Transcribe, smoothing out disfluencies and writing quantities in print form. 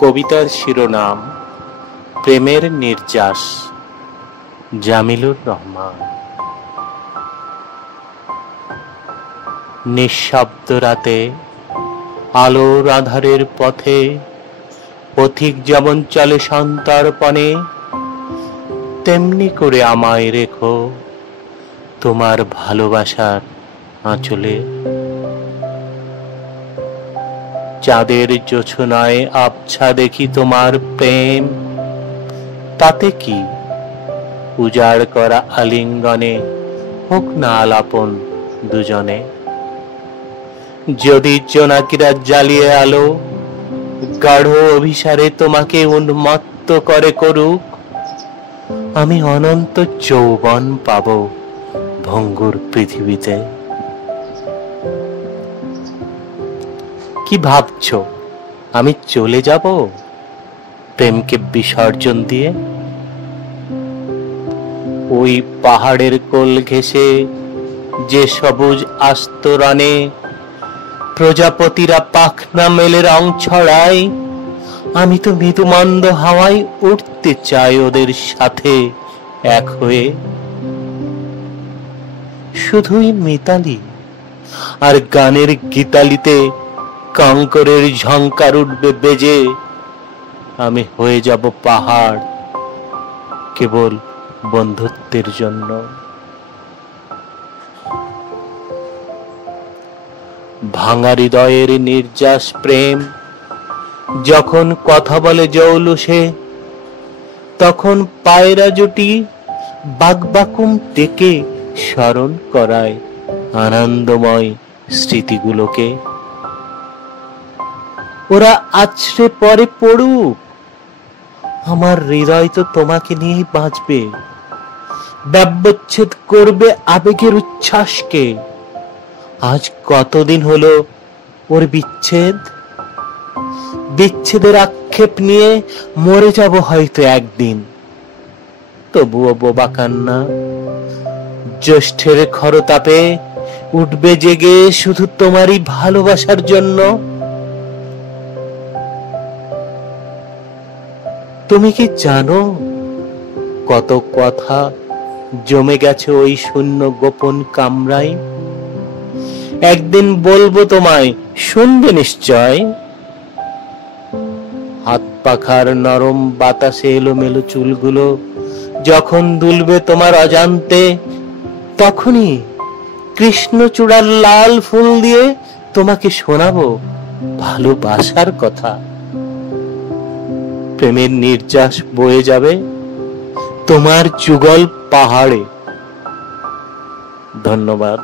কবিতার শিরোনাম প্রেমের নির্যাস, জামিলুর রহমান। নিঃশব্দ রাতে আলোর আধারের পথে পথিক যেমন চলে সন্তর্পণে, তেমনি করে আমায় রেখো তোমার ভালোবাসার আঁচলে। চাঁদের জোছনায় আবছা দেখি তোমার প্রেম, তাতে কি উজাড় করা আলিঙ্গনে হোক না আলাপন দুজনে। যদি জোনাকিরা জ্বালিয়ে আলো গাঢ় অভিসারে তোমাকে উন্মত্ত করে করুক, আমি অনন্ত যৌবন পাব ভঙ্গুর পৃথিবীতে। কি ভাবছো আমি চলে যাব প্রেমকে বিসর্জন দিয়ে? ওই পাহাড়ের কোল ঘেঁষে যে সবুজ আস্তরণে প্রজাপতিরা পাখনা মেলে রং ছড়ায়, আমি তো মৃদুমন্দ হাওয়ায় উঠতে চাই ওদের সাথে এক হয়ে। শুধুই মিতালি আর গানের গীতালিতে কাঙ্করের ঝংকার উঠবে বেজে, আমি হয়ে যাব পাহাড় কেবল বন্ধুত্বের জন্য। ভাঙা হৃদয়ের নির্যাস প্রেম যখন কথা বলে জৌলুসে, তখন পায়রা জুটি বাকবাকুম ডেকে স্মরণ করায় আনন্দময় স্মৃতিগুলোকে। ওরা আছড়ে পড়ে পড়ুক, আমার হৃদয় তো তোমাকে নিয়েই বাঁচবে। ব্যবচ্ছেদ করবে আবেগের উচ্ছ্বাসকে। আজ কতদিন হলো ওর বিচ্ছেদ, বিচ্ছেদের আক্ষেপ নিয়ে মরে যাব হয়তো একদিন। তবুও বোবা কান্না জ্যৈষ্ঠের খরতাপে উঠবে জেগে শুধু তোমারই ভালোবাসার জন্য। তুমি কি জানো কত কথা জমে গেছে ওই শূন্য গোপন কামরায়? একদিন বলবো তোমায়, শুনবে নিশ্চয়। হাত পাখার নরম বাতাসে এলোমেলো চুলগুলো যখন দুলবে তোমার অজান্তে, তখনই কৃষ্ণচূড়ার লাল ফুল দিয়ে তোমাকে শোনাবো ভালোবাসার কথা। প্রেমের নির্যাস বয়ে যাবে তোমার যুগল পাহাড়ে। ধন্যবাদ।